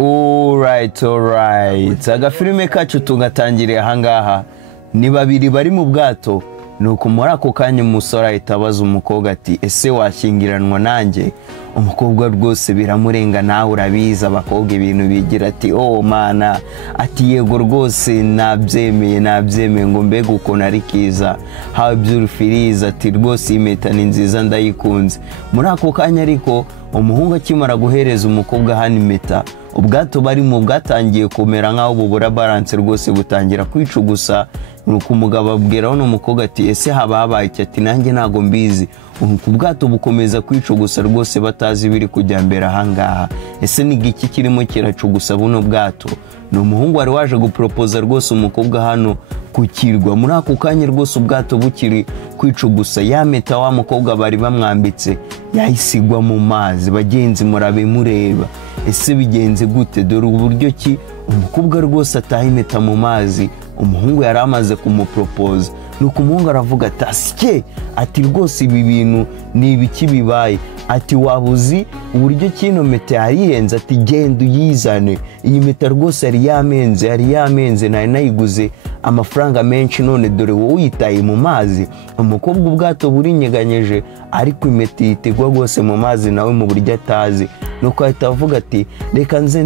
Alright. Agafilime kacu tugatangiriye ahangaha. Ni babiri bari mu bwato. Nuko muri ako kanya umusore ahita abaza umukobwa ati ese washyingiranwa nanjye? Umukobwa rwose biramurenga, nawe urabizi abakobwa ibintu bigira ati oh mana, ati yego rwose nabyemeye ngo mbega ukuntu ari kiza, how beautiful is, ati rwose impeta ni nziza ndayikunze. Muri ako kanya ariko umuhungu akimara guhereza umukobwa hano impeta, ubwato bari mu bwatangiye kumera nkaho bubura balance rwose butangira kwicugusa. Nuko umugabo abwira hano umukobwa ati ese habaye iki? Ati nanjye ntago mbizi. Ubwato bukomeza kwicugusa rwose batazi biri kujya mbere ahangaha. Ese ni giki kirimo kiracugusa buno bwato? Ni umuhungu wari waje gupropoza rwose umukobwa hano kukirwa. Muri ako kanya rwose ubwato bukiri kwicugusa, ya mpeta wa mukobwa bari bamwambitse yahisigwa mu mazi. Bagenzi murabe mureba, ese bigenze gute? Dore uburyo ki umukobwa rwose ataha impeta mu mazi, umuhungu yari amaze kumupropoza. Nuko umuhungu aravuga ati asike, ati rwose ibi bintu ni ibiki bibaye? Ati wabuzi uburyo kino mpeta yarihenze? Ati genda uyizane, iyi mpeta rwose yari yamenze nari nayiguze amafaranga menshi, none dore wowe uyitaye mu mazi. Umukobwa ubwato burinyeganyeje ariko impeta yitegwa rwose mu mazi nawe mu buryo atazi. Nuko ahita avuga ati reka nze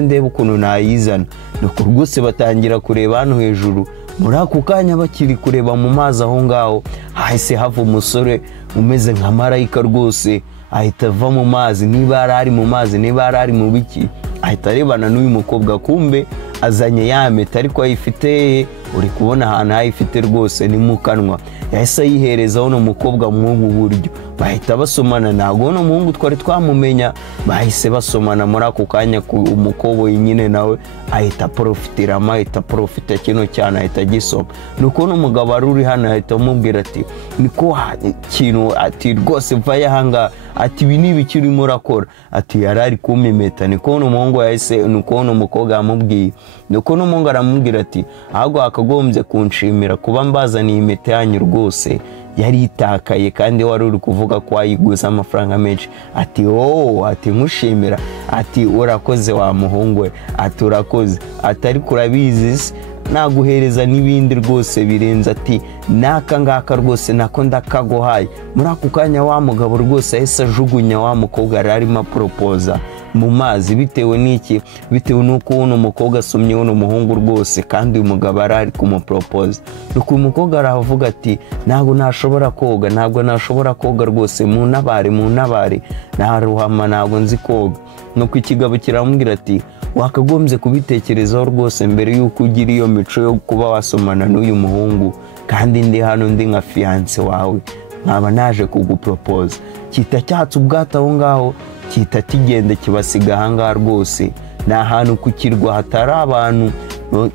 ndebe ukuntu nayizana. Nuko rwose batangira kureba hano hejuru. Muri ako kanya bakiri kureba mu mazi aho ngaho, hahise hava umusore umeze nka marayika rwose, ahita ava mu mazi. Niba yari ari mu mazi, niba yari ari mu biki, ahita arebana n'uyu mukobwa, kumbe azanye ya mpeta ariko ayifite, uri kubona ahantu ayifite rwose ni mu kanwa. Yahise ayihereza hano umukobwa mw'ubu buryo, bahita basomana. Ntabwo hano umuhungu twari twamumenya, bahise basomana. Muri ako kanya umukoboyi nyine nawe ahita profita kino cyane ahita gisoma. Nuko n'umugabo ari uri hano ahita amubwira ati niko kintu, ati rwose vaye hanga, ati ibi nibi kirimo urakora? Ati yarari kumimeta. Niko n'umuhungu yahise, nuko n'umukobwa amubwiye. Nuko n'umuhungu aramubwira ati ahubwo akagombye kunshimira kuba mbazaniye impeta yanyu, rwose yari itakaye kandi wari uri kuvuga ko wayiguze amafaranga menshi. Ati ati nkushimira, ati urakoze wa muhungu we, ati urakoze, ati ariko urabizi naguhereza n'ibindi rwose birenze, ati naka ngaka rwose nako ndakaguhaye. Muri ako kanya wa mugabo rwose yahise ajugunya wa mukobwa yari arimo propoza mu mazi. Bitewe n'iki? Bitewe n'uko uno mukobwa asomye uno muhungu rwose kandi uyu mugabo ari kumupropoza. Nuko uyu mukobwa aravuga ati ntabwo nashobora koga rwose, mu ntabare naruhama, ntabwo nzi koga. Nuko ikigabo kiramubwira ati wakagombye kubitekerezaho rwose mbere y'uko ugira iyo mico yo kuba wasomana n'uyu muhungu, kandi ndi hano ndi nka fiance wawe, nkaba naje kugupropoza. Kita cyatse ubwato aho ngaho, kita kigende kibasiga ahangaha rwose. Ni ahantu ku kirwa hatari abantu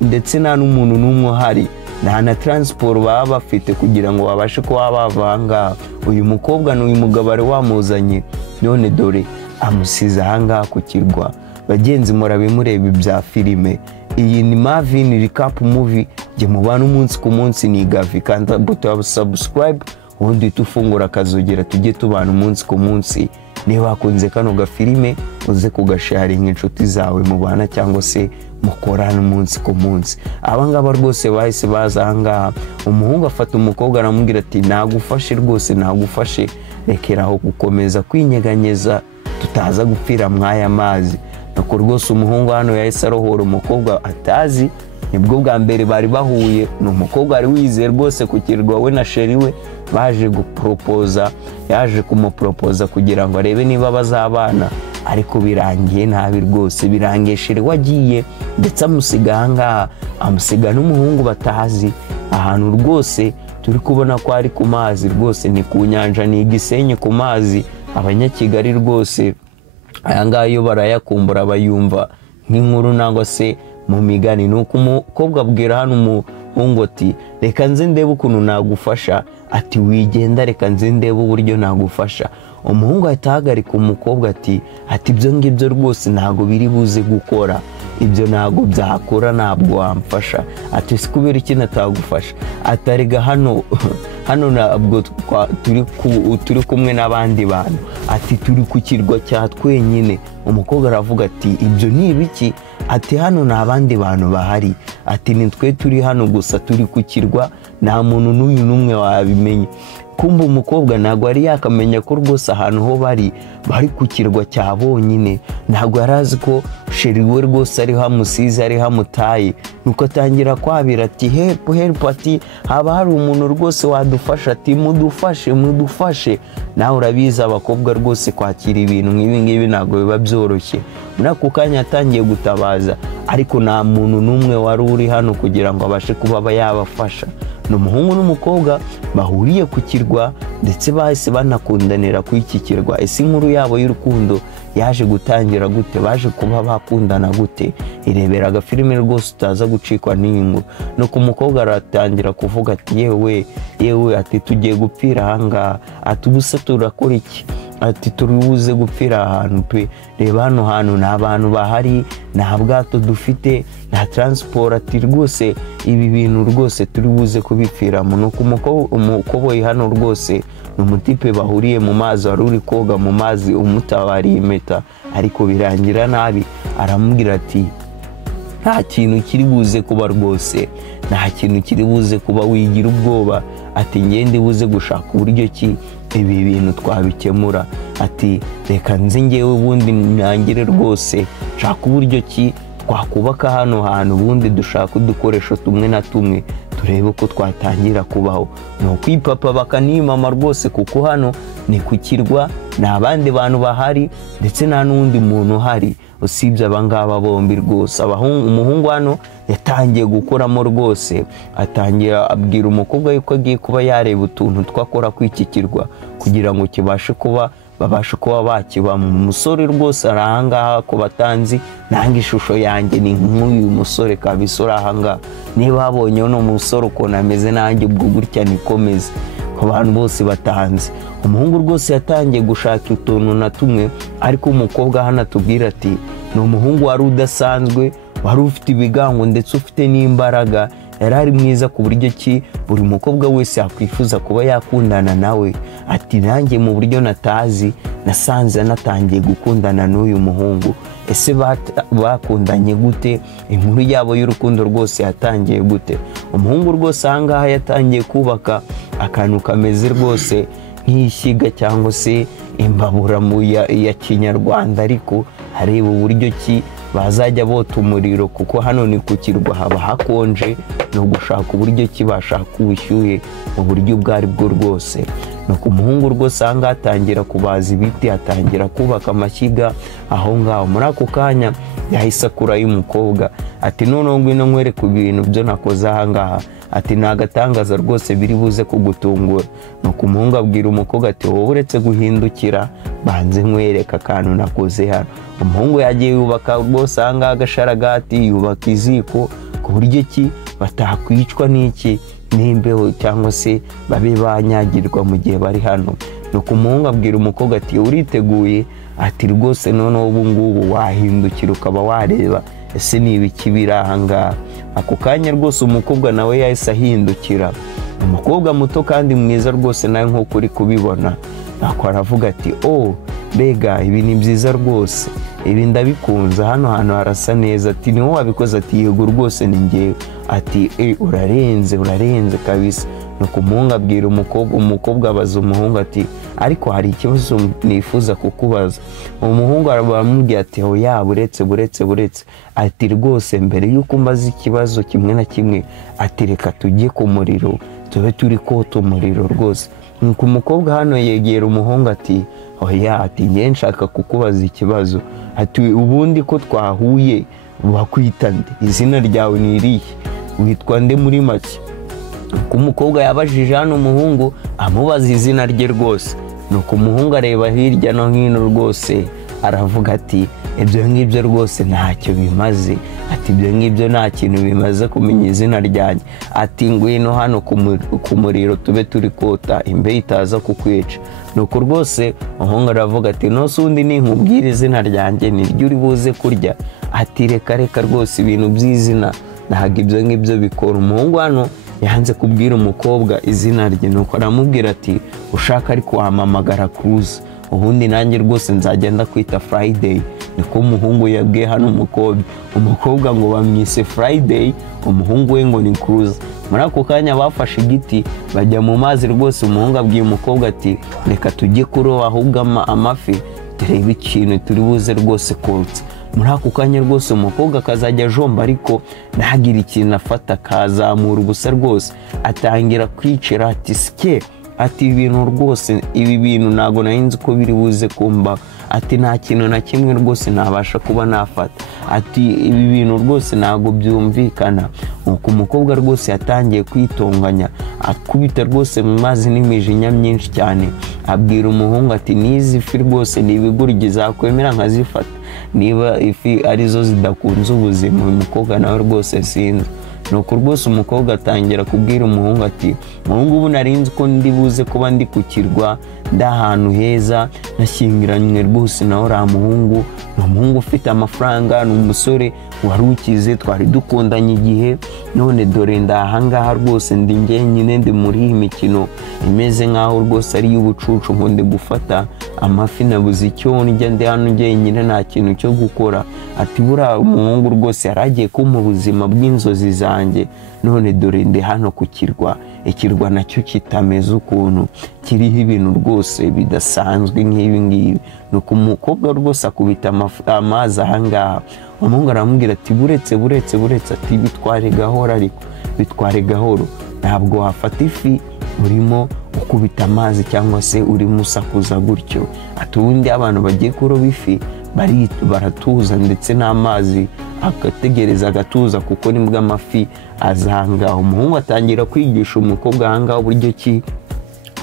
ndetse nta n'umuntu n'umwe uhari, nta na transport baba bafite kugira ngo babashe kuba bava ahangaha. Uyu mukobwa n'uyu mugabo ari wamuzanye, none dore amusize ahangaha ku kirwa. Bagenzi murabe mureba ibya filime. Iyi ni Marvin Recap Movie, jye mubana umunsi ku munsi. Ni Gavi, kanda buto ya subscribe ubundi tufungura akazogera tujye tubana umunsi ku munsi. Niba wakunze kano gafilime uze kugasharinga inshuti zawe mubana cyangwa se mukorana umunsi ku munsi. Abangaba rwose bahise baza ahangaha, umuhungu afata umukobwa aramubwira ati nagufashe rwose, nagufashe, rekeraho gukomeza kwinyeganyeza, tutaza gupfira mwaya mazi. Nuko rwose umuhungu hano yahise arohora umukobwa atazi. Nibwo bwa mbere bari bahuye. Ni umukobwa ari wizeye rwose kukirwa we na sheri we baje gupropoza, yaje kumupropoza kugira ngo arebe niba bazabana, ariko birangiye nabi rwose. Birangiye sheri wagiye ndetse amusiga ahangaha, amusiga n'umuhungu batazi ahantu rwose. Turi kubona ko ari ku mazi rwose, ni ku nyanja, ni Gisenyi ku mazi. Abanyakigali rwose ayangaha iyo barayakumbura bayumva nk'inkuru nangwa se mu migani. Nuko umukobwa abwira hano umuhungu ati reka nze ndebe ukuntu nagufasha. Ati wigenda, reka nze ndebe uburyo nagufasha. Umuhungu ahita ahagarika umukobwa ati ibyo ngibyo rwose ntabwo biri buze gukora, ibyo ntabwo byakora, ntabwo wamfasha. Ati si kubera iki natagufasha? Atarega hano hano nabwo turi kumwe n'abandi bantu, ati turi ku kirwa cya twenyine. Umukobwa aravuga ati ibyo ni ibiki? Ati hano nta bandi bantu bahari, ati ni twe turi hano gusa, turi ku kirwa, nta muntu n'uyu n'umwe wabimenye. Kumva umukobwa ntabwo yari yakamenya ko rwose ahantu ho bari ku kirwa cya bonyine, ntabwo yari azi ko sheri we rwose ariho amusize, ariho amutaye. Nuko atangira kwabira ati help, ati haba hari umuntu rwose wadufasha, ati mudufashe. Nawe urabizi abakobwa rwose kwakira ibintu nk'ibi ngibi ntabwo biba byoroshye. Muri ako kanya atangiye gutabaza, ariko nta muntu n'umwe wari uri hano kugira ngo abashe kuba yabafasha. Ni umuhungu n'umukobwa bahuriye ku kirwa, ndetse bahise banakundanira kuri iki kirwa. Ese inkuru yabo y'urukundo yaje gutangira gute? Baje kuba bakundana gute? Irebera agafilime rwose utaza gucikwa n'iyi nkuru. Nuko umukobwa aratangira kuvuga ati yewe, ati tugiye gupfira ahangaha, ati ubuse turakora iki? Ati turibuze gupfira ahantu pe, reba hano hantu nta bantu bahari, nta bwato dufite, nta transport, ati rwose ibi bintu rwose turibuze kubipfiramo. Nuko umukoboyi hano rwose ni umutipe bahuriye mu mazi, wari uri koga mu mazi, umutabariye impeta, ariko birangira nabi. Aramubwira ati nta kintu kiri buze kuba rwose, nta kintu kiri buze kuba, wigira ubwoba. Ati ngende buze gushaka uburyo ki ibi bintu twabikemura. Ati reka nzi ngewe ubundi ntangire rwose shaka uburyo ki twakubaka hano hantu, ubundi dushaka udukoresho tumwe na tumwe turebe ko twatangira kubaho. Ni ukwipapa bakanimama rwose, kuko hano ni ku kirwa, nta bandi bantu bahari, ndetse nta n'undi muntu uhari usibye abangaba bombi rwose. Umuhungu hano yatangiye gukoramo rwose, atangira abwira umukobwa yuko agiye kuba yareba utuntu twakora ku iki kirwa kugira ngo babashe kuba bakibamo. Umusore rwose ari ahangaha ku batanzi, nanga ishusho yanjye ni nk'uyu musore kabisa uri ahangaha. Niba habonye uno musore ukuntu ameze, nanjye ubwo gutya nikomeze. Abantu bose batanze. Umuhungu rwose yatangiye gushaka utuntu na tumwe, ariko umukobwa hano atubwira ati ni umuhungu wari udasanzwe, wari ufite ibigango ndetse ufite n'imbaraga. Yari ari mwiza ku buryo ki buri mukobwa wese yakwifuza kuba yakundana nawe. Ati nanjye mu buryo natazi nasanze natangiye gukundana n'uyu muhungu. Ese bakundanye gute? Inkuru yabo y'urukundo rwose yatangiye gute? Umuhungu rwose ahangaha yatangiye kubaka akantu kameze rwose nk'ishyiga cyangwa se imbabura ya kinyarwanda, ariko areba uburyo ki bazajya bota umuriro, kuko hano ni ku kirwa haba hakonje. No gushaka uburyo ki bashaka ubushyuhe mu buryo ubwo ari bwo rwose. Nuko umuhungu rwose ahangaha atangira kubaza ibiti, atangira kubaka amashyiga aho ngaho. Muri ako kanya yahise akurayo umukobwa, ati noneho ngwino nkwereke ibintu byo nakoze ahangaha. Ati ni agatangaza rwose biri buze kugutungura. Nuko umuhungu abwira umukobwa ati wowe uretse guhindukira banze nkwereka akantu nakoze hano. Umuhungu yagiye yubaka rwose ahangaha agasharagati, yubaka iziko ku buryo ki batakwicwa n'imbeho cyangwa se babe banyagirwa mu gihe bari hano. Nuko umuhungu abwira umukobwa ati uriteguye? Ati rwose noneho ubu ngubu wahindukira ukaba wareba ese ni ibiki biri ahangaha. Ako kanya rwose umukobwa nawe yahise ahindukira, umukobwa muto kandi mwiza rwose nawe nk'uko uri kubibona. Nuko aravuga ati mbega ibi ni byiza rwose, ibi ndabikunze, hano hantu harasa neza. Ati ni wowe wabikoze? Ati yego rwose ni njyewe. Ati urarenze kabisa. Nuko umuhungu abwira umukobwa abaza umuhungu ati ariko hari ikibazo nifuza kukubaza. Umuhungu aramubwira ati oya buretse. Ati rwose mbere yuko mbaza ikibazo kimwe na kimwe, ati reka tujye ku muriro tube turi kota umuriro rwose. Nuko umukobwa hano yegera umuhungu ati oya, ati njye nshaka kukubaza ikibazo. Ati ubundi ko twahuye bakwita nde? Izina ryawe ni irihe? Witwa nde muri make? Nuko umukobwa yabajije hano umuhungu amubaza izina rye rwose. Nuko umuhungu areba hirya no hino rwose, aravuga ati ibyo ngibyo rwose ntacyo bimaze. Ati ibyo ngibyo nta kintu bimaze kumenya izina ryanjye. Ati ngwino hano ku muriro tube turi kota, imbeho itaza kukwica. Nuko rwose umuhungu aravuga ati nose undi ninkubwira izina ryanjye niryo uri buze kurya? Ati reka rwose ibintu by'izina ntabwo ibyo ngibyo bikora. Umuhungu hano yanze kubwira umukobwa izina rye, nuko aramubwira ati ushaka ariko wampamagara Cruz, ubundi nanjye rwose nzagenda kwita Friday. Niko umuhungu yabwiye hano umukobwa ngo bamwise Friday, umuhungu we ngo ni Cruz. Muri ako kanya bafashe igiti bajya mu mazi rwose, umuhungu abwiye umukobwa ati reka tujye kuroba ahubwo amafi turebe ikintu turi buze rwose kotsa. Muri ako kanya rwose umukobwa akazajya ajomba ariko ntagire ikintu afata, akazamura ubusa rwose, atangira kwicira ati sike, ati ibintu rwose ibi bintu ntago narinzi ko biri buze kumba, ati nta kintu na kimwe rwose nabasha kuba nafata, ati ibi bintu rwose ntago byumvikana. Nuko umukobwa rwose yatangiye kwitonganya, akubita rwose mu mazi n'imijinya myinshi cyane, abwira umuhungu ati nizi fi rwose nibigurye zakwemera nkazifata, niba ifi arizo zidakunze ubuzima. Umukobwa nawe rwose sinzi. Nuko rwose umukobwa atangira kubwira umuhungu ati umuhungu ubu narinzi ko ndi buze kuba ndi ku kirwa ndahantu heza nashyingiranywe rwose nawe uriya muhungu, ni umuhungu ufite amafaranga, ni umusore wari ukize, twari dukundanye igihe, none dore ndahangaha rwose ndi njyenyine, ndi muri iyi mikino imeze nkaho rwose ari iy'ubucucu, ngo ndi gufata amafi nabuze icyo ndya, ndi hano njyenyine nta kintu cyo gukora. Ati buriya umuhungu rwose yari agiye kumpa ubuzima bw'inzozi zanjye, none dore ndi hano ku kirwa, ikirwa nacyo kitameze ukuntu, kiriho ibintu rwose bidasanzwe nk'ibi ngibi. Nuko umukobwa rwose akubita amazi ahangaha, umuhungu aramubwira ati buretse, ati bitware gahoro, ariko bitware gahoro, ntabwo wafata ifi urimo ukubita amazi cyangwa se urimo usakuza gutyo. Ati ubundi abantu bagiye kuroba ifi baratuza ndetse n'amazi agategereza agatuza, kuko nibwo amafi azanga. Umuhungu atangira kwigisha umukobwa ahangaha uburyo ki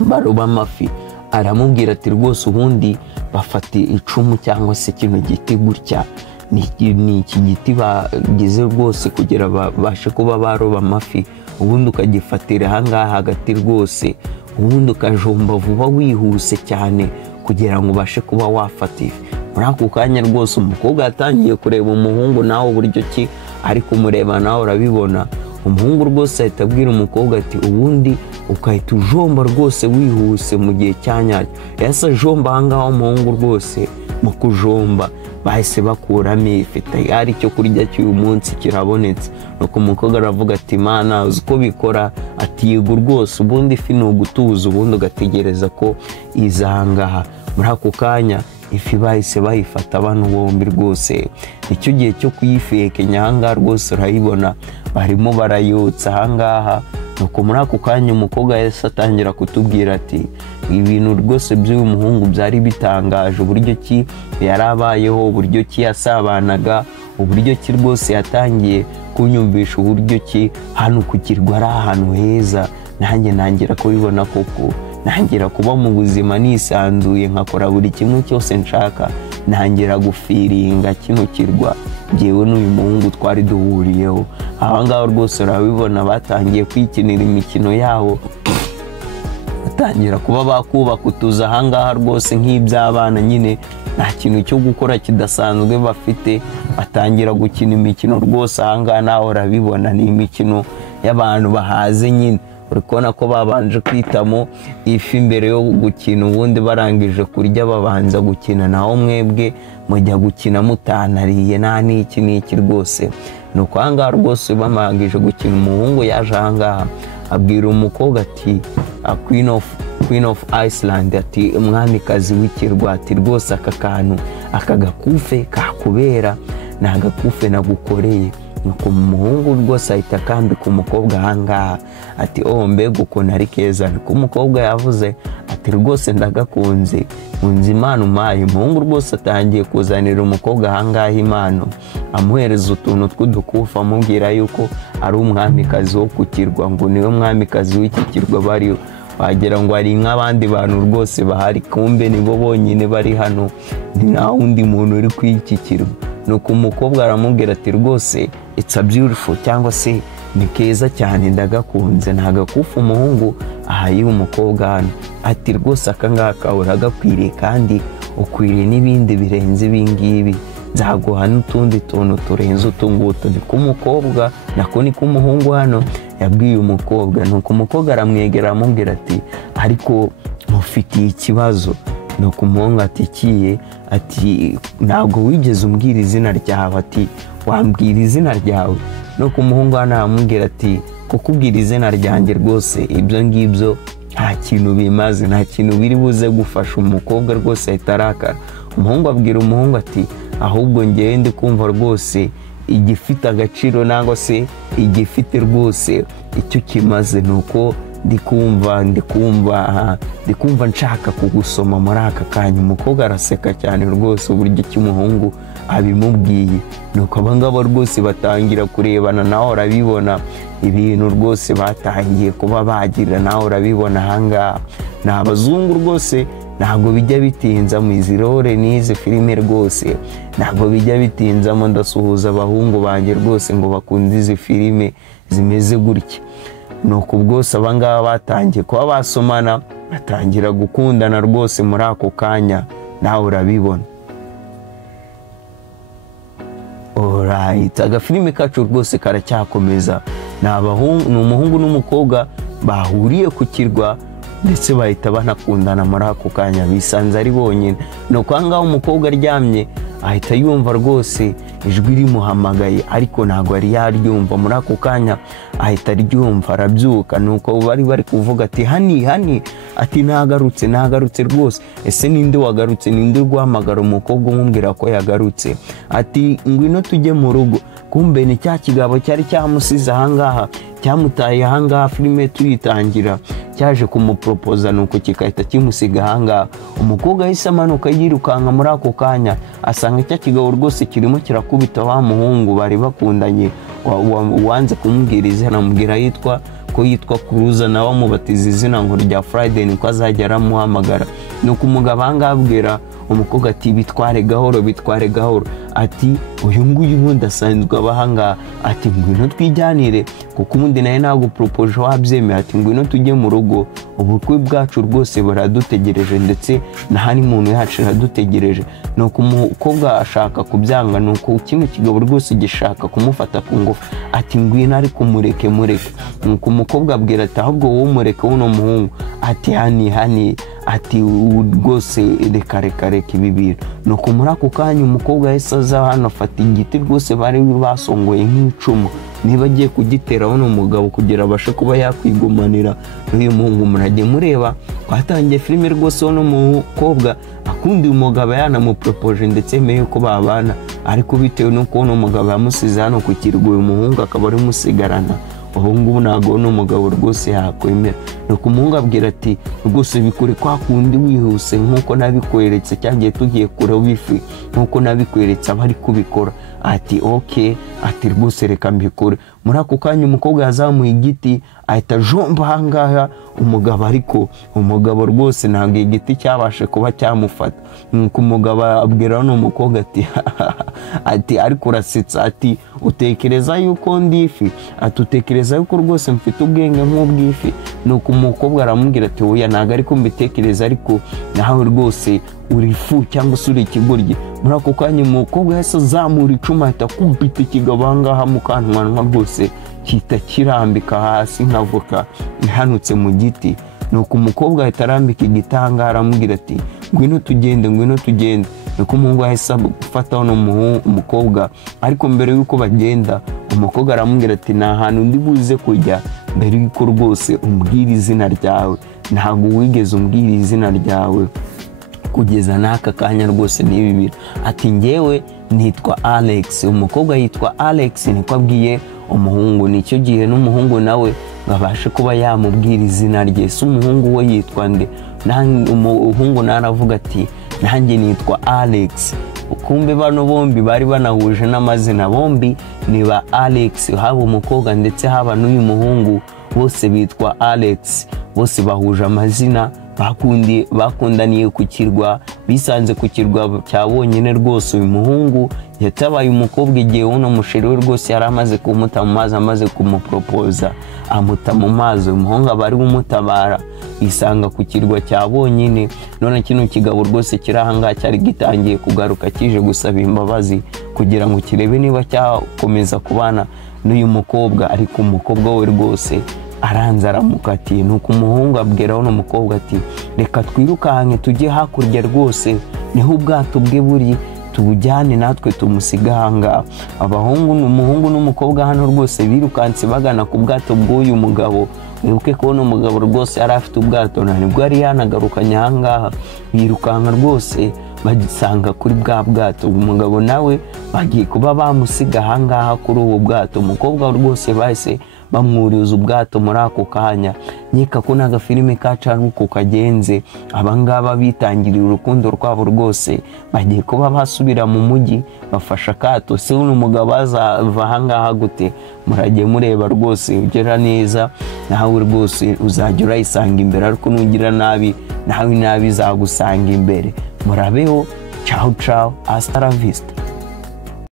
baroba amafi, aramubwira ati rwose ubundi bafata icumu cyangwa se kino giti gutya, ni iki giti bagize rwose kugira babashe kuba baroba amafi, ubundi ukagifatira ahangaha hagati rwose, ubundi ukajomba vuba wihuse cyane kugira ngo ubashe kuba wafata ifi. Muri ako kanya rwose umukobwa yatangiye kureba umuhungu nawe uburyo ki ari kumureba, nawe urabibona. Umuhungu rwose ahita abwira umukobwa ati ubundi ukahita ujomba rwose wihuse mu gihe cya nyacyo. Yahise ajomba ahangaha umuhungu rwose, mu kujomba bahise bakuramo ifi, tayari icyo kurya cy'uyu munsi kirabonetse. Nuko umukobwa aravuga ati mana uzi uko bikora, ati yego rwose, ubundi ifi ni ugutuza, ubundi ugategereza ko iza ahangaha. Muri ako kanya ifi bahise bayifata abantu bombi rwose, icyo gihe cyo kuyifekenya ahangaha rwose urayibona barimo barayotsa ahangaha. Nuko muri ako kanya umukobwa yahise atangira kutubwira ati ibintu rwose by'uyu muhungu byari bitangaje, uburyo ki yarabayeho, uburyo ki yasabanaga, uburyo ki rwose yatangiye kunyumvisha uburyo ki hano ku kirwa ari ahantu heza. Nanjye ntangira kubibona koko, ntangira kuba mu buzima nisanzuye, nkakora buri kimwe cyose nshaka, ntangira gufiringa kino kirwa njyewe n'uyu muhungu twari duhuriyeho. Ahangaha rwose urabibona batangiye kwikinira imikino yabo, batangira kuba bakubaka utuzu ahangaha rwose nk'iby'abana nyine, nta kintu cyo gukora kidasanzwe bafite, batangira gukina imikino rwose ahangaha nawe urabibona, ni imikino y'abantu bahaze nyine. Uri kubona ko babanje kwitamo ifi mbere yo gukina, ubundi barangije kurya babanza gukina, naho mwebwe mujya gukina mutanariye nta n'iki rwose. Nuko ahangaha rwose bamangije gukina, umuhungu yaje ahangaha abwira umukobwa ati Queen of Iceland, ati umwamikazi w'ikirwa, ati rwose aka kantu aka gakufe kakubera, ni agakufe nagukoreye. Nuko umuhungu rwose ahita akambika umukobwa ahangaha ati mbega ukuntu ari keza. Niko umukobwa yavuze ati rwose ndagakunze, nkunze impano umpaye. Umuhungu rwose atangiye kuzanira umukobwa ahangaha impano, amuhereza utuntu tw'udukufa, amubwira yuko ari umwamikazi wo ku kirwa, ngo niwe mwamikazi w'iki kirwa bariho. Wagira ngo ari nk'abandi bantu rwose bahari, kumbe nibo bonyine bari hano, nta wundi muntu uri kuri iki kirwa. Nuko umukobwa aramubwira ati rwose it's a beautiful, cyangwa se ni keza cyane ndagakunze. Nta gakufa umuhungu ahaye umukobwa hano, ati rwose aka ngaka uragakwiriye kandi ukwiriye n'ibindi birenze ibingibi. nzaguha n'utundi tuntu turenze utungutu. Ni k'umukobwa nako ni k'umuhungu hano yabwiye umukobwa. Nuko umukobwa aramwegera amubwira ati ariko mufitiye ikibazo. Nuko umuhungu atikiye ati ntabwo wigeze umbwira izina ryawe. Ati wambwira izina ryawe? Nuko umuhungu hano aramubwira ati kukubwira izina ryanjye rwose ibyo ngibyo nta kintu bimaze, nta kintu biri buze gufasha. Umukobwa rwose ahita arakara. Umuhungu abwira umuhungu ati ahubwo ngewe ndi kumva rwose igifite agaciro nangwa se igifite rwose icyo kimaze, nuko ndikumva nshaka kugusoma muri aka kanya. Umukobwa araseka cyane rwose uburyo cy'umuhungu abimubwiye. Nuko abangabo rwose batangira kurebana, nawe urabibona ibintu rwose batangiye kuba bagira, nawe urabibona ahangaha ni abazungu rwose. Ntabwo bijya bitinzamo izi role n'izi filime rwose, ntabwo bijya bitinzamo. Ndasuhuza abahungu banjye rwose ngo bakunde izi filime zimeze gutya. Nuko bwose abangaba batangiye kuba basomana, batangira gukundana rwose muri ako kanya, nawe urabibona. Alright, agafilime kacu rwose karacyakomeza. Ni umuhungu n'umukobwa bahuriye ku kirwa ndetse bahita banakundana muri ako kanya, bisanze ari bonyine. Nuko ahangaha umukobwa aryamye ahita yumva rwose ijwi rimuhamagaye, ariko ntabwo yari yaryumva. Muri ako kanya ahita aryumva, arabyuka. Nuko bari kuvuga ati hani, ati nagarutse rwose. Ese ninde wagarutse? Ninde urguhamagara umukobwa umubwira ko yagarutse? Ati ngwino tujye mu rugo. Kumbe ni cya kigabo cyari cyamusize ahangaha, cyamutaye ahangaha filime tuyitangira, cyaje kumupropoza. Nuko kikahita kimusiga ahangaha. Umukobwa yahise amanuka yirukanka muri ako kanya, asanga cya kigabo rwose kirimo kirakubita wa muhungu bari bakundanye, wanze kumubwira izina, amubwira yitwa Kuruza, nawe amubatiza izina ngo rya Friday, niko azajya aramuhamagara. Nuko umugabo ahangaha abwira umukobwa ati bitware gahoro. Ati uyu nguyu ubundi asanzwe abahangaha. Ati ngwino twijyanire kuko ubundi nawe ntabwo propoje wabyemeye. Ati ngwino tujye mu rugo, ubukwe bwacu rwose buradutegereje ndetse na honeymoon yacu iradutegereje. Nuko umukobwa ashaka kubyanga, nuko kino kigabo rwose gishaka kumufata ku ngufu. Ati ngwino ariko mureke. Nuko umukobwa abwira ati ahubwo wowe mureke uno muhungu. Ati hani, ati rwose reka ibi bintu. Nuko muri ako kanya umukobwa yahise aza hano afata igiti rwose bari basongoye nk'icumu, niba agiye kugitera hano umugabo kugira abashe kuba yakwigumanira. Uyu muhungu murajye mureba twatangiye filime rwose hano umukobwa akundi umugabo yanamupropoje ndetse yemeye ko babana, ariko bitewe n'uko uno mugabo yamusize hano ku kirwa, uyu muhungu akaba ari musigarana. Ubu ngubu ntabwo n'umugabo rwose yakwemera. Nuko umuhungu abwira ati rwose bikore kwa kundi wihuse nk'uko nabikweretse, cyagiye tugiye kure wifi nk'uko nabikweretse aba ari kubikora. Ati okay, ati rwose reka mbikore. Muri ako kanya umukobwa yazamuye igiti ahita jomba ahangaha umugabo, ariko umugabo rwose ntabwo igiti cyabashe kuba cyamufata. Nuko umugabo abwira n'umukobwa ati ariko urasetsa, ati utekereza yuko ndi ifi? Ati utekereza yuko rwose mfite ubwenge nk'ubw'ifi? Nuko umukobwa aramubwira ati oya ntabwo ariko mbitekereza, ariko nawe rwose uri ifu cyangwa se uri ikigoryi. Muri ako kanya umukobwa yahise azamura icuma ahita akubita ikigabo ahangaha mu kanwa rwose kita kirambika hasi nk'avoka ihanutse mu giti. Nuko umukobwa ahita arambika igitanga aramubwira ati ngwino tugende. Nuko umuhungu yahise afata hano umukobwa, ariko mbere yuko bagenda umukobwa aramubwira ati nta hantu ndi buze kujya mbere yuko rwose umbwira izina ryawe. Ntabwo wigeze umbwira izina ryawe kugeza n'aka kanya rwose n'ibi bintu. Ati ngewe nitwa Alex. Umukobwa yitwa Alex, niko abwiye umuhungu. Nicyo gihe n'umuhungu nawe ngabashe kuba yamubwira izina rye. Se umuhungu we yitwa nde? Umuhungu naravuga ati nanjye nitwa Alex. Kumbe bano bombi bari banahuje n'amazina, bombi ni ba Alex, haba umukobwa ndetse haba n'uyu muhungu bose bitwa Alex, bose bahuje amazina bakundaniye ku kirwa, bisanze ku kirwa cya bonyine rwose. Uyu muhungu yatabaye umukobwa igihe uno musheri we rwose yari amaze kumuta mu mazi, amaze kumuporopoza amuta mu mazi. Uyu muhungu aba ari umutabara, isanga ku kirwa cya bonyine. None kino kigabo rwose kiri ahangaha cyari gitangiye kugaruka kije gusaba imbabazi kugira ngo kirebe niba cyakomeza kubana n'uyu mukobwa, ariko umukobwa we rwose aranze aramukatiye. Nuko umuhungu abwira uno mukobwa ati reka twirukanke tujye hakurya rwose, niho ubwato bwe buri, tubujyane natwe tumusiga ahangaha. Umuhungu n'umukobwa hano rwose birukanse bagana ku bwato bw'uyu mugabo. Wibuke ko uno mugabo rwose yari afite ubwato, ntabwo yari yanagarukanye ahangaha. Birukanka rwose bagisanga kuri bwa bwato. Umugabo nawe bagiye kuba bamusiga ahangaha kuri ubu bwato. Umukobwa rwose bahise bamwuriza ubwato muri ako kanya. Nkeka ko n'agafilime kacu uko kagenze, abangaba bitangiriye urukundo rwabo rwose, bagiye kuba basubira mu mujyi bafasha akato. Se uno mugabo azava ahangaha gute? Muragiye mureba rwose, ugera neza nawe rwose uzajya urayisanga imbere, ariko nugira nabi nawe nabi zagusanga imbere. Murabeho, ciao ciao, hasta la vista.